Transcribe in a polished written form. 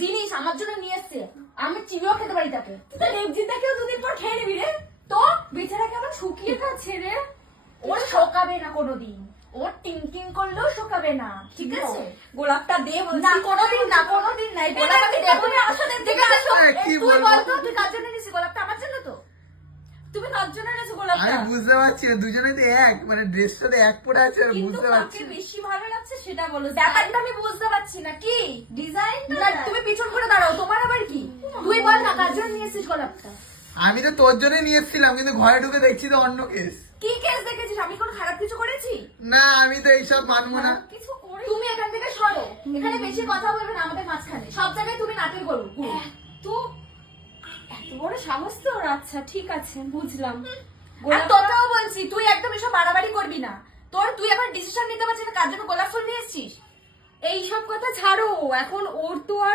জিনিস আমার জন্য নিয়ে এসছে, আমি চিবিও খেতে পারি তাকে। তুই দেবজিৎদাকেও দুদিন পর খেয়ে নিবি রে। তো বেচারা কেমন শুকিয়ে গেছে রে। ওর শোকাবে না কোনোদিন, ওর টিং টিং করলেও শোকাবে না, ঠিক আছে? গোলাপটা দে বলছি। না কোনোদিন না, কোনোদিন নাই। গোলাপ আমি দেবো না। আসলে দেখে আসো। তুই বল তো তুই কার জন্য নিছিস গোলাপটা? আমার জন্য তো। তুমি কার জন্য নিছো গোলাপটা? আমি বুঝতে পারছি না, দুজনে তো এক, মানে ড্রেসটা তো এক পরে আছে, বুঝতে পারছি। কিন্তু কাকে বেশি ভালো লাগছে সেটা বলো। ব্যাপারটা আমি বুঝতে পারছি না। কি ডিজাইন? না তুমি পিছন করে দাঁড়াও, তোমার আবার কি? তুই বল না কার জন্য নিয়েছিস গোলাপটা? আমি তো তোর জন্যই নিয়ে এসেছিলাম, কিন্তু ঘরে ঢুকে দেখছি তো অন্য কেস। কি কেস দেখেছিস? আমি কোনো খারাপ কিছু করেছি? না, আমি তো এইসব মানবো না। কিছু করি? তুমি এখান থেকে সরো, এখানে বেশি কথা বলবে না আমাদের মাঝখানে। সব জায়গায় তুমি নাটের গরু। তো এত বড় সাহস তোর? আচ্ছা ঠিক আছে, বুঝলাম। আর তোকেও বলছি তুই একদম এসব বাড়াবাড়ি করবি না। তুই এখন ডিসিশন নিতে পারছিস না কার জন্য গোলাপ ফুল নিয়ে এসেছিস। এইসব কথা ছাড়ো, এখন ওর তো আর